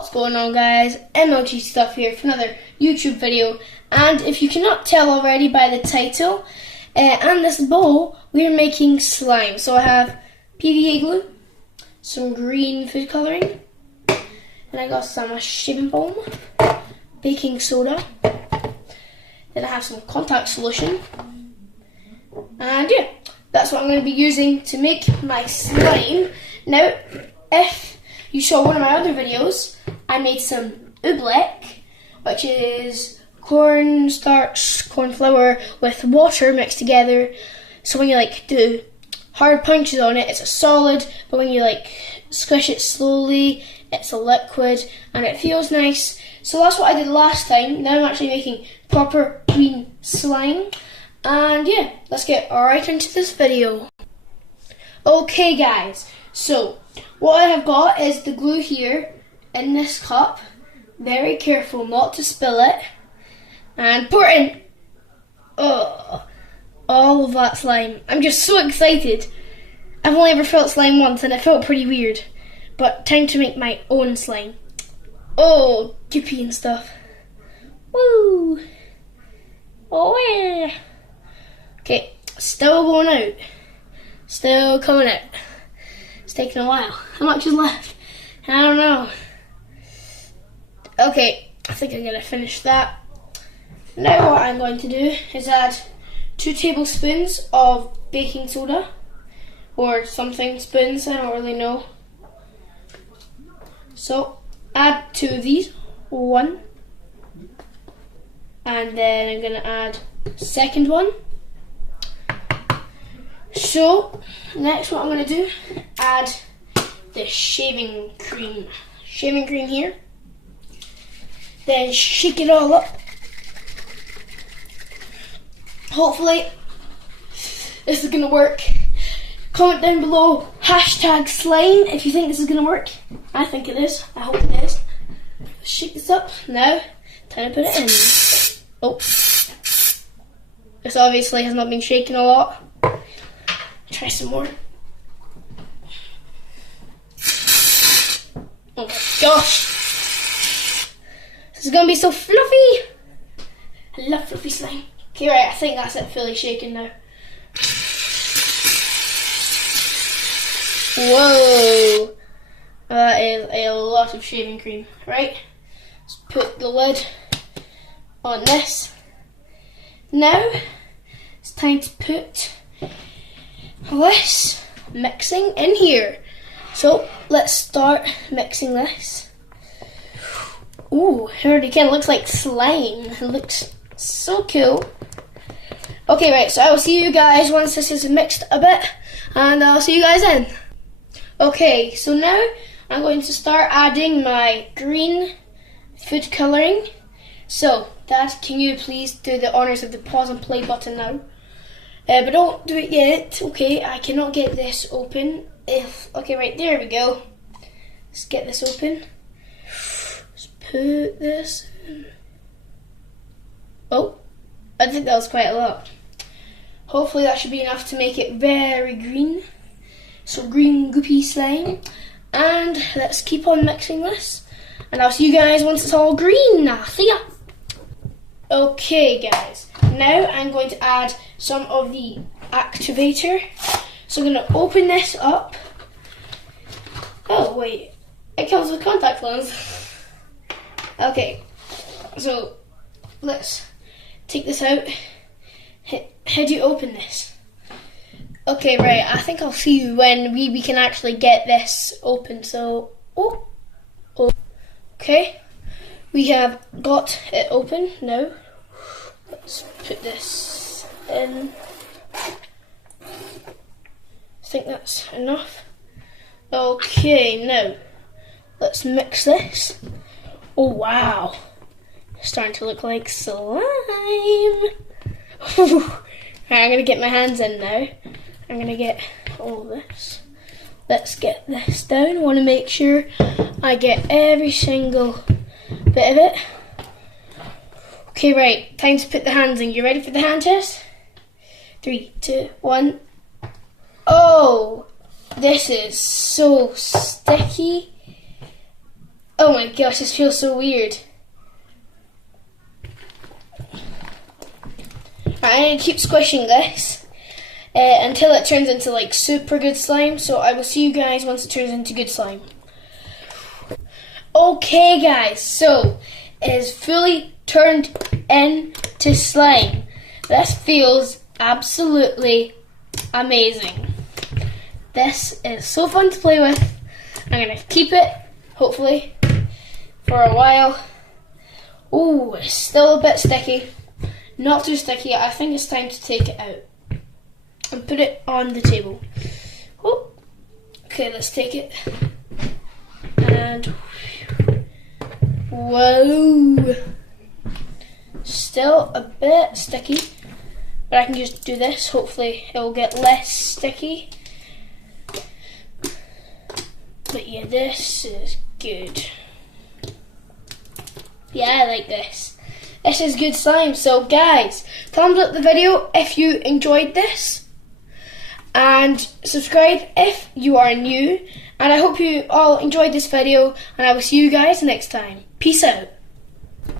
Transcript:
What's going on, guys? MLG Stuff here for another YouTube video, and if you cannot tell already by the title and this bowl, we're making slime. So I have PVA glue, some green food colouring, and I got some shaving foam, baking soda, then I have some contact solution, and yeah, that's what I'm going to be using to make my slime. Now, if you saw one of my other videos, I made some oobleck, which is cornstarch, corn flour with water mixed together. So when you do hard punches on it, it's a solid, but when you squish it slowly, it's a liquid and it feels nice. So that's what I did last time. Now I'm actually making proper green slime. And yeah, let's get right into this video. Okay guys, so what I have got is the glue here in this cup. Very careful not to spill it. And pour it in. Oh, all of that slime. I'm just so excited. I've only ever felt slime once and it felt pretty weird. But time to make my own slime. Oh, goopy and stuff. Woo! Oh yeah! Okay, still going out. Still coming out. It's taking a while. How much is left? I don't know. Okay, I think I'm going to finish that. Now what I'm going to do is add 2 tablespoons of baking soda. Or something, spoons, I don't really know. So, add 2 of these. 1. And then I'm going to add second one. So, next what I'm going to do, add the shaving cream. Shaving cream here. Then shake it all up. Hopefully, this is going to work. Comment down below, #slime, if you think this is going to work. I think it is. I hope it is. Shake this up. Now, time to put it in. Oh. This obviously has not been shaken a lot. Try some more. Oh my gosh. This is going to be so fluffy. I love fluffy slime. Okay, right, I think that's it fully shaken now. Whoa. That is a lot of shaving cream. Right, let's put the lid on this. Now, it's time to put this mixing in here. So let's start mixing this. Ooh, it already kind of looks like slime. It looks so cool. Okay, right, so I will see you guys once this is mixed a bit, and I'll see you guys then. Okay, so now I'm going to start adding my green food colouring. So, Dad, can you please do the honours of the pause and play button now? But don't do it yet. Okay, I cannot get this open. Okay, right, there we go. Let's get this open. Let's put this in. Oh, I think that was quite a lot. Hopefully that should be enough to make it very green. So green goopy slime. And let's keep on mixing this. And I'll see you guys once it's all green. See ya. Okay guys, now I'm going to add some of the activator. So I'm going to open this up. Oh wait, it comes with contact lens. Okay, so let's take this out. How do you open this? Okay, right, I think I'll see you when we can actually get this open. So, okay, we have got it open now. Let's put this in. I think that's enough. Okay, now let's mix this. Oh wow, it's starting to look like slime. Right, I'm gonna get my hands in now. I'm gonna get all this. Let's get this down. I want to make sure I get every single bit of it. Okay, right, time to put the hands in. You ready for the hand test? 3, 2, 1. Oh, this is so sticky. Oh Oh my gosh, this feels so weird. I'm going to keep squishing this until it turns into like super good slime. So I will see you guys once it turns into good slime. Okay guys, so it is fully turned into slime. This feels absolutely amazing. This is so fun to play with. I'm going to keep it, hopefully, for a while. Ooh, it's still a bit sticky. Not too sticky. I think it's time to take it out and put it on the table. Oh, okay, let's take it. And whoa, still a bit sticky, but I can just do this. Hopefully, it will get less sticky. But yeah, this is good. Yeah, I like this. This is good slime. So guys, thumbs up the video if you enjoyed this. And subscribe if you are new. And I hope you all enjoyed this video. And I will see you guys next time. Peace out.